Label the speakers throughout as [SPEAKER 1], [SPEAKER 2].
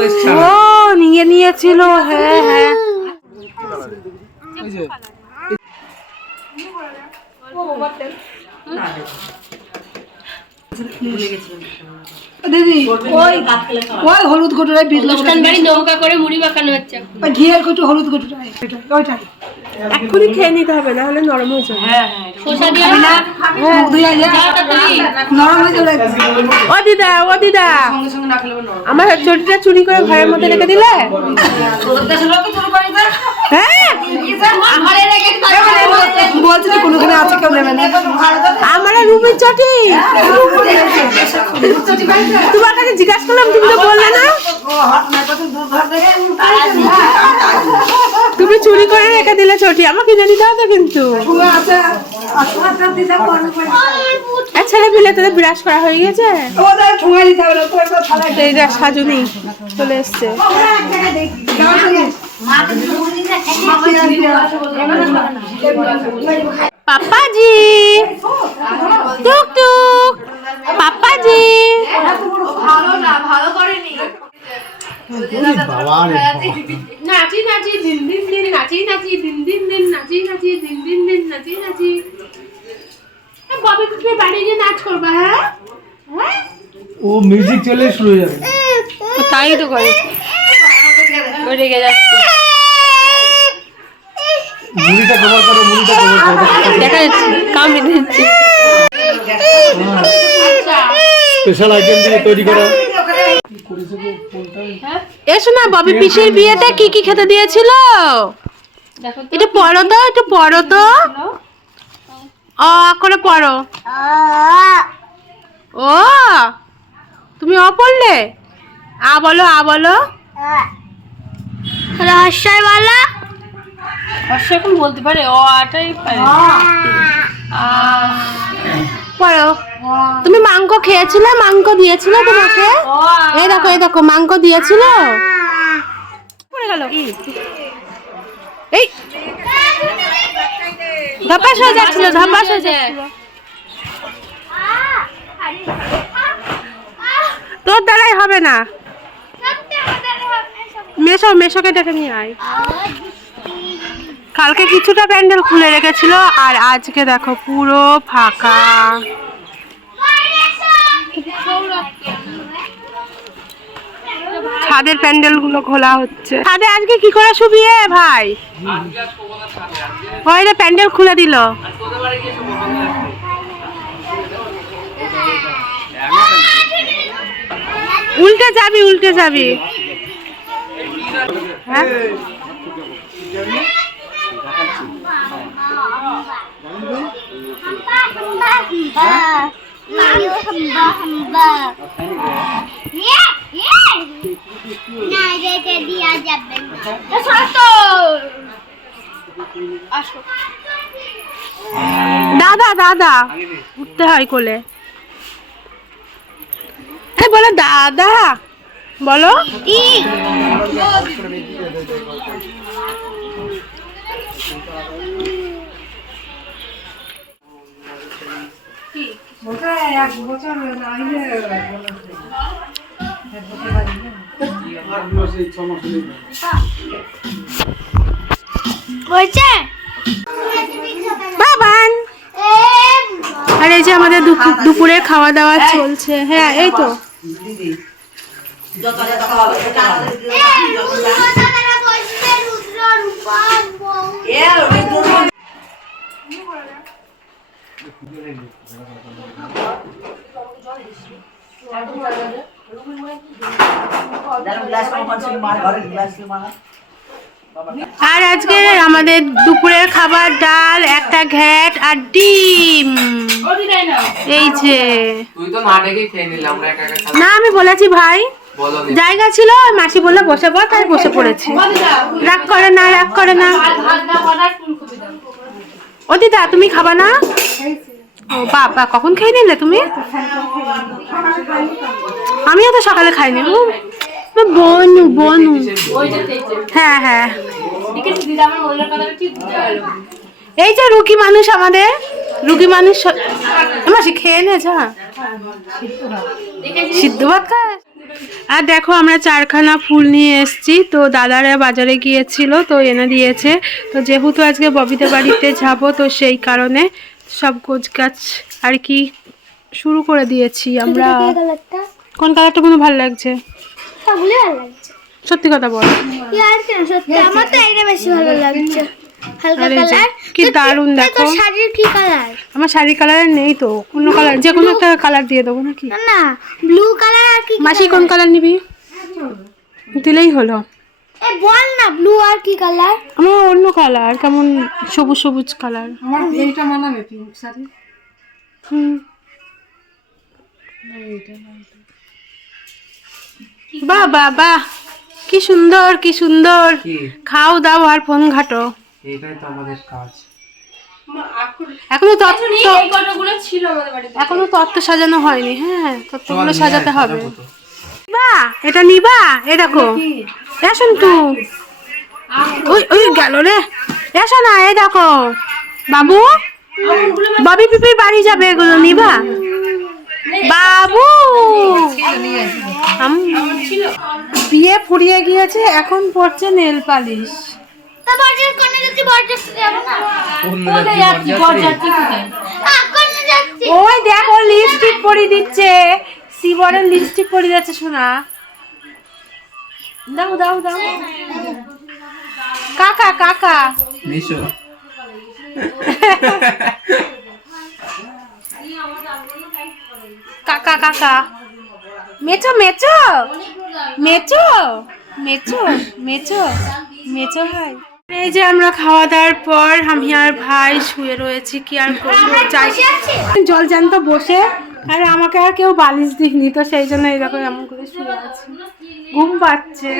[SPEAKER 1] বালিশ
[SPEAKER 2] ও নিয়ে নিয়েছিল হ্যাঁ হ্যাঁ।
[SPEAKER 1] ওই যে
[SPEAKER 3] দিদি ওই ওই হলুদ বিট
[SPEAKER 4] বাড়ি নৌকা করে মুড়ি মাখানো হচ্ছে।
[SPEAKER 3] ওই ঘিয়ের হলুদ ওইটাই
[SPEAKER 2] এক্ষুনি খেয়ে নিতে হবে না হলে নরম হয়ে যাবে
[SPEAKER 3] হয়ে যাবে
[SPEAKER 2] ও দিদা ও দিদা আমার চটিটা চুরি করে ঘরের মধ্যে রেখে দিলে হ্যাঁ
[SPEAKER 3] বলছি না কোনোখানে আছে কেউ নেবে না।
[SPEAKER 2] আমার রুমের চটি। তোমার কাছে জিজ্ঞাসা করলাম, তুমি তো বললে না। তুমি চুরি করে রেখে দিলে চটি আমার কিনে দিতে হবে কিন্তু। ছেলে পিলে তোদের বিরাজ করা হয়ে গেছে।
[SPEAKER 3] তো
[SPEAKER 2] সাজুনি চলে এসছে। পাপাজি। টুক টুক। পাপাজি।
[SPEAKER 4] নাচি নাচি দিন দিন দিন নাচি নাচি দিন দিন দিন নাচি নাচি দিন দিন দিন নাচি নাচি। ববি তুমি বাড়ি গিয়ে নাচ করবা হ্যাঁ? হ্যাঁ?
[SPEAKER 1] ও মিউজিক চলে শুরু হয়ে যাবে।
[SPEAKER 2] তাই তো করে।
[SPEAKER 1] মুড়িটা কভার করো মুড়িটা কভার করো
[SPEAKER 2] দেখা যাচ্ছে কামড়ে দিচ্ছে।
[SPEAKER 1] স্পেশাল আইটেম দিয়ে তৈরি করা।
[SPEAKER 2] এসো না ববি পিসির বিয়েতে কি কি খেতে দিয়েছিল? পড়ো তো। একটু পড়ো তো। অ করে পড়ো ও তুমি অ পড়লে? আ বলো আ বলো।
[SPEAKER 4] রহস্যই বলা। রহস্য এখন বলতে পারে ও আটাই পারে।
[SPEAKER 2] পড়ো। তুমি মাংস খেয়েছিলে? মাংস দিয়েছিল তোমাকে? এই দেখো এই দেখো মাংস দিয়েছিল। পড়ে গেল এই। ধপাস হয়ে যাচ্ছিল ধপাস হয়ে যাচ্ছিল। তোর দ্বারাই হবে না। মেশো মেশোকে ডেকে নিয়ে আয়। কালকে কিছুটা প্যান্ডেল খুলে রেখেছিল আর আজকে দেখো পুরো ফাঁকা। ছাদের প্যান্ডেলগুলো খোলা হচ্ছে। ছাদে আজকে কি করে শুবি এ ভাই? ওই রে প্যান্ডেল খুলে দিল। উল্টে যাবি উল্টে যাবি। হ্যাঁ?
[SPEAKER 5] দিয়া যাবে না।
[SPEAKER 2] দাদা দাদা উঠতে হয় কোলে। বলো দাদা বলো।
[SPEAKER 3] এক বছর নাইলে
[SPEAKER 5] বলছে
[SPEAKER 2] বাবান আর এই যে আমাদের দুপু- দুপুরের খাওয়া দাওয়া চলছে। হ্যাঁ এই তো। আর আজকে আমাদের দুপুরের খাবার ডাল একটা ঘ্যাট আর ডিম। এই যে।
[SPEAKER 6] না
[SPEAKER 2] আমি বলেছি ভাই। জায়গা ছিল মাসি বলে বসে পড় তাই বসে পড়েছি। রাগ করে না রাগ করে না। ও দিদা তুমি খাবা না? ও বাবা কখন খেয়ে নিলে তুমি? আমিও তো সকালে খাইনি। ও, বনু বনু। হ্যাঁ হ্যাঁ। এই যে রুগী মানুষ আমাদের। রুগী মানুষ খেয়ে নে যা। সিদ্ধ ভাত খাস আর দেখো আমরা চারখানা ফুল নিয়ে এসেছি। তো দাদারা বাজারে গিয়েছিল তো এনে দিয়েছে। তো যেহেতু আজকে ববিদের বাড়িতে যাব তো সেই কারণে সব গোছ গাছ আর কি শুরু করে দিয়েছি আমরা। কোন কালারটা কোনো ভালো লাগছে? সত্যি কথা বল।
[SPEAKER 5] আমার তো এইটা বেশি ভালো লাগছে। হালকা কালার
[SPEAKER 2] কি দারুণ দেখো।
[SPEAKER 5] শাড়ির কি কালার
[SPEAKER 2] আমার শাড়ি কালারের নেই তো অন্য কালার যে কোনো একটা কালার দিয়ে দেবো নাকি?
[SPEAKER 5] না ব্লু কালার আর কি
[SPEAKER 2] মাসি কোন কালার নিবি? দিলেই হলো।
[SPEAKER 5] এ বল না ব্লু আর কি কালার
[SPEAKER 2] আমার অন্য কালার কেমন সবুজ সবুজ কালার
[SPEAKER 3] আমার এইটা মানাবে পিঙ্ক শাড়ি।
[SPEAKER 2] হুম। বাহ বাহ বাহ। কি সুন্দর কি সুন্দর। খাও দাও আর ফোন ঘাটো।
[SPEAKER 6] এটাই তো আমাদের কাজ।
[SPEAKER 2] এখনও তত্ত্ব এখনও তত্ত্ব সাজানো হয়নি হ্যাঁ তত্ত্বগুলো সাজাতে হবে। বা এটা নিবা এ দেখো এসন তু। ওই ওই গেল রে। এসো না এই দেখো। বাবু বাবি পিপি বাড়ি যাবে এগুলো নিবা। বাবু! বিয়ে ফুরিয়ে গিয়েছে এখন পড়ছে নেল পালিশ। ওই দেখো লিপস্টিক পরিয়ে দিচ্ছে। সিবরের লিপস্টিক পরিয়ে যাচ্ছে শোনা দাও দাও দাও। কাকা কাকা।
[SPEAKER 6] মিশো।
[SPEAKER 2] কাকা কাকা। মেচো মেচো। মেচো মেচো মেচো মেচো ভাই এই যে আমরা খাওয়া দাওয়ার পর আমি আর ভাই শুয়ে রয়েছি কি আর করব? যাই। জল জ্যান্ত বসে আর আমাকে আর কেউ বালিশ দিইনি তো সেই জন্য এরকম এমন করে শুয়ে আছি। ঘুম পাচ্ছে।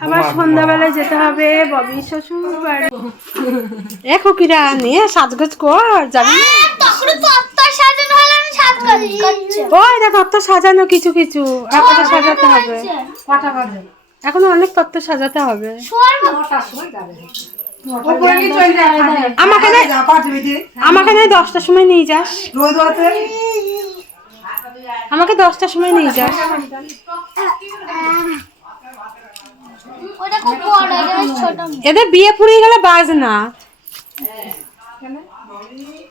[SPEAKER 2] আবার সন্ধ্যাবেলায় যেতে হবে ববি শ্বশুর বাড়ি এ খুকিরা নিয়ে সাজগোজ কর যাবি? ওই দেখ তত্ত্ব সাজানো কিছু কিছু। এখনও সাজাতে হবে?
[SPEAKER 3] কটা বাজে?
[SPEAKER 2] এখনও অনেক তত্ত্ব সাজাতে হবে। আমাকে আমাকে দশটার সময় নিয়ে যাস। আমাকে দশটার সময় নিয়ে যাস। এদের বিয়ে ফুরিয়ে গেলে বাজ না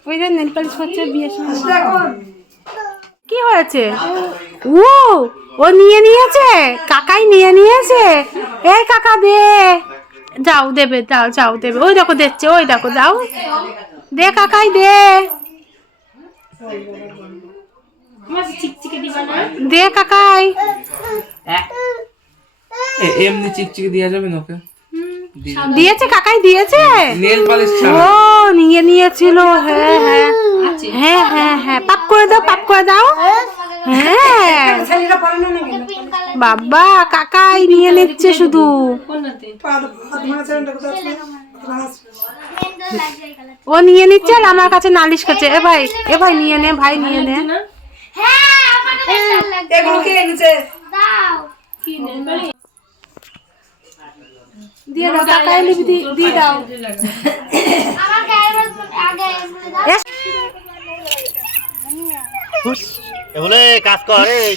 [SPEAKER 2] ওই যে নেল পালিশ হচ্ছে বিয়ের সময়। কি হয়েছে? ও! ও নিয়ে নিয়েছে? কাকাই নিয়ে নিয়েছে? এ কাকা দে। যাও দেবে দাও যাও দেবে। ওই দেখো দেখছে ওই দেখো দাও দে কাকাই দে। দে কাকাই।
[SPEAKER 6] এমনি চিকচিকি দেওয়া যাবে না ওকে?
[SPEAKER 2] দিয়েছে কাকাই দিয়েছে?
[SPEAKER 6] নেল
[SPEAKER 2] ও নিয়ে নিয়েছিল হ্যাঁ হ্যাঁ। হ্যাঁ হ্যাঁ হ্যাঁ পাপ করে দাও পাপ করে দাও। হ্যাঁ। বাবা কাকাই নিয়ে নিচ্ছে শুধু। ও নিয়ে নিচ্ছে আর আমার কাছে নালিশ করছে। এ ভাই এ ভাই নিয়ে নে ভাই নিয়ে নে। দিয়ে দাও কাকাই দিয়ে দাও।
[SPEAKER 5] আগে
[SPEAKER 7] বলে কাজ কর এই।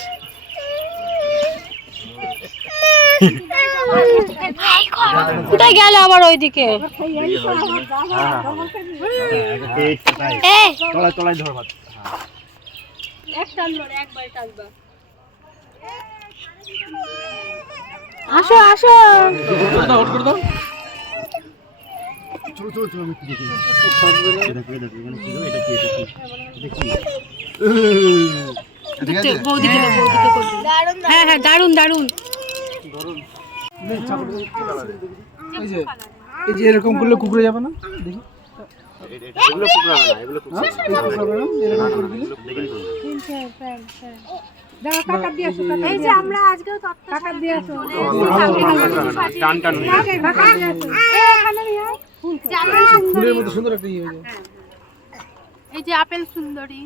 [SPEAKER 2] কোথায় গেল আবার ওইদিকে? আসো আসো।
[SPEAKER 7] চলো চলো চলো আমি দেখি দেখো দেখো এটা কি? এটা কি?
[SPEAKER 2] বৌদিকে। হ্যাঁ। হ্যাঁ দারুণ দারুণ
[SPEAKER 1] এই যে এরকম করলে কুকুরে যাবে না? দেখি।
[SPEAKER 2] আমরা আজকেও দিয়ে আসো।
[SPEAKER 7] টান টান
[SPEAKER 1] হয়ে
[SPEAKER 2] এই যে আপেল সুন্দরী।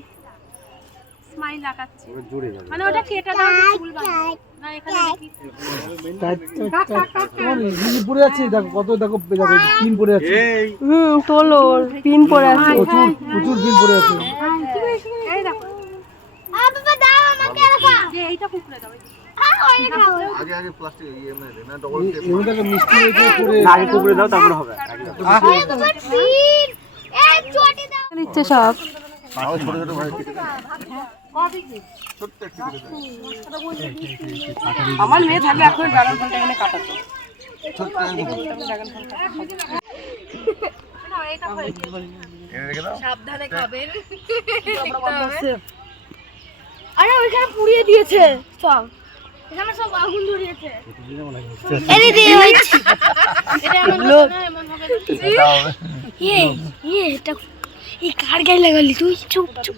[SPEAKER 2] স্মাইল লাগাচ্ছে। মানে ওটা কেটে দাও যে ফুল বানাও। না এখানে দেখি
[SPEAKER 1] তোমার পড়ে আছে দেখো কত দেখো দেখো পিন পড়ে আছে।
[SPEAKER 2] হুম পিন পরে আছে।
[SPEAKER 1] প্রচুর প্রচুর পিন পড়ে আছে।
[SPEAKER 2] এই দেখো।
[SPEAKER 5] আ বাবা দাও আমাকে এরকম
[SPEAKER 2] যে এইটা কুকুরে দাও
[SPEAKER 5] আর ওই
[SPEAKER 1] এর মধ্যে একটা মিষ্টি করে
[SPEAKER 7] আগে কুকুরে দাও তারপরে হবে।
[SPEAKER 2] নিচ্ছে সব।
[SPEAKER 7] ছোট ছোট ভাই। কেটে দাও।
[SPEAKER 3] আমার মেয়ে থাকলে এখন ড্রাগন ফলটা এখানে কাটাতো।
[SPEAKER 5] আরে ওইখানে পুড়িয়ে দিয়েছে। সব এখানে সব আগুন ধরিয়েছে। এনে দিয়ে এটা এমন না, এমন হবে। ইয়ে ইয়ে এটা এই কার গায়ে লাগালি তুই? চুপ চুপ।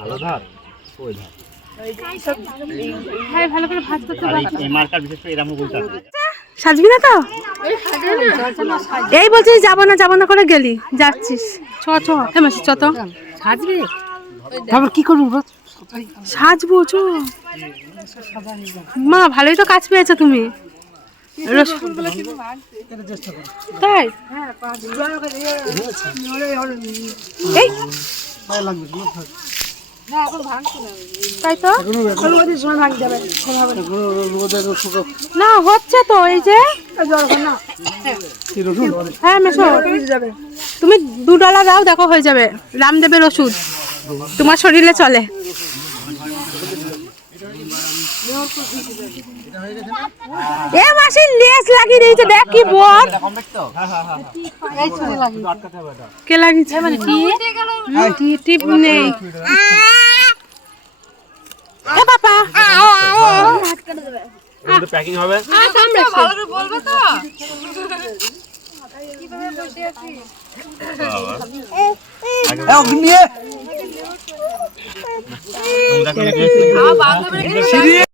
[SPEAKER 7] ভালো ধার ওই ধার
[SPEAKER 2] হ্যাঁ সাজবি না তো? এই বলছিস যাব না যাব না করে গেলি। যাচ্ছিস। চ চ হে মাসি চ তো সাজবি?
[SPEAKER 1] তারপর কি করব
[SPEAKER 2] সাজবো চ। মা ভালোই তো কাজ পেয়েছ তুমি। তাই।
[SPEAKER 1] না,
[SPEAKER 2] হচ্ছে তো, এই যে। হ্যাঁ মেশো। তুমি দু ডলার দাও, দেখো হয়ে যাবে। রামদেবের ওষুধ। তোমার শরীরে চলে। এ মাসি লেস লাগিয়ে দিয়েছে দেখ কি বল কে লাগিয়েছে মানে কি কি টিপ নেই এ বাবা
[SPEAKER 7] প্যাকিং হবে
[SPEAKER 1] অগ্নি এ।
[SPEAKER 7] দেখো, দেখো, দেখো।